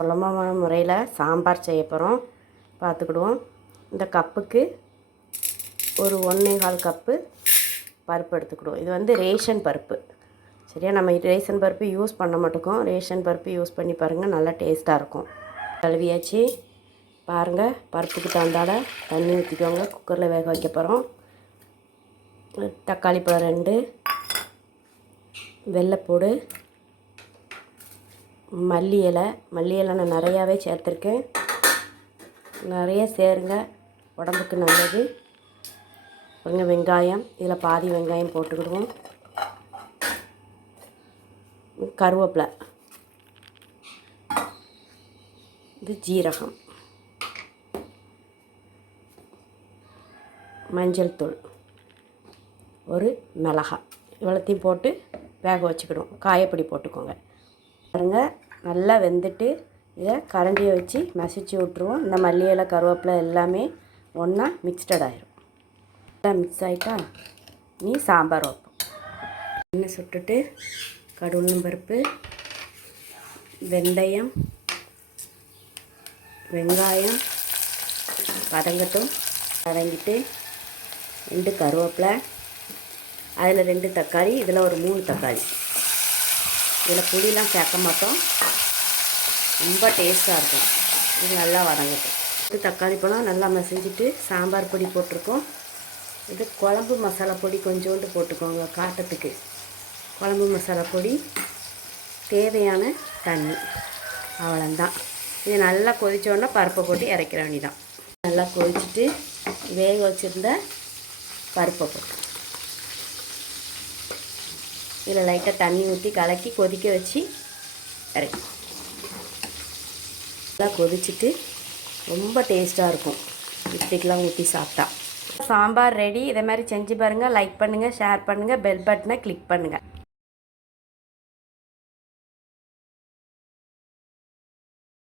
சுலபமான முறையில் சாம்பார் செய்ய போகிறோம் பார்த்துக்கிடுவோம். இந்த கப்புக்கு ஒரு ஒன்றே கால் கப்பு பருப்பு எடுத்துக்கிடுவோம். இது வந்து ரேஷன் பருப்பு. சரியா? நம்ம ரேஷன் பருப்பு யூஸ் பண்ண மாட்டோம். ரேஷன் பருப்பு யூஸ் பண்ணி பாருங்கள் நல்லா டேஸ்ட்டாக இருக்கும். கழுவியாச்சு. பாருங்கள் பருப்புக்கு தந்தாட தண்ணி ஊற்றிக்கோங்க குக்கரில் வேக வைக்க போகிறோம் தக்காளி பழம் ரெண்டு வெள்ளைப்பூடு மல்லி இலை. மல்லி இலை நான் நிறையாவே சேர்த்துருக்கேன். நிறைய சேருங்க. உடம்புக்கு நல்லது. கொஞ்சம் வெங்காயம். இதில் பாதி வெங்காயம் போட்டுக்கிடுவோம். கருவேப்பிலை. இது ஜீரகம். மஞ்சள் தூள். ஒரு மிளகாய். இவ்வளோத்தையும் போட்டு வேக வச்சுக்கிடுவோம். காயப்பொடி போட்டுக்கோங்க. பாருங்க. நல்லா வெந்துட்டு இதை கரண்டியை வச்சு மசிச்சு விட்ருவோம் இந்த மல்லியலை கருவேப்பிலை எல்லாமே ஒன்றா மிக்ஸ்டட் ஆயிரும். எல்லாம் மிக்ஸ் ஆகிட்டா நீ சாம்பார் வைப்போம். எண்ணெய் சுட்டுட்டு கடுகு பருப்பு வெந்தயம் வெங்காயம் வதங்கட்டும். வதங்கிட்டு ரெண்டு கருவேப்பிலை அதில் ரெண்டு தக்காளி இதில் ஒரு மூணு தக்காளி. இதில் புளிலாம் சேர்க்க மாட்டோம். ரொம்ப டேஸ்ட்டாக இருக்கும். இது நல்லா வதங்கட்டும். இது தக்காளி பழம் நல்லா மசிஞ்சிட்டு சாம்பார் பொடி போட்டிருக்கோம். இது குழம்பு மசாலா பொடி கொஞ்சோண்டு போட்டுக்கோங்க காட்டத்துக்கு. குழம்பு மசாலா பொடி தேவையான தண்ணி. அவ்வளோந்தான் இது நல்லா கொதித்தோடனே பருப்பை போட்டு இறக்கிற வேண்டிதான் நல்லா கொதிச்சுட்டு வேக வச்சுருந்த பருப்பை போட்டு. இதில் லைட்டாக தண்ணி ஊற்றி கலக்கி கொதிக்க வச்சு இறக்கி நல்லா கொதிச்சுட்டு ரொம்ப டேஸ்ட்டாக இருக்கும். இட்லிக்கெலாம் ஊற்றி சாப்பிட்டா. சாம்பார் ரெடி. இதே மாதிரி செஞ்சு பாருங்கள் லைக் பண்ணுங்கள் ஷேர் பண்ணுங்கள் பெல் பட்டனை கிளிக் பண்ணுங்கள்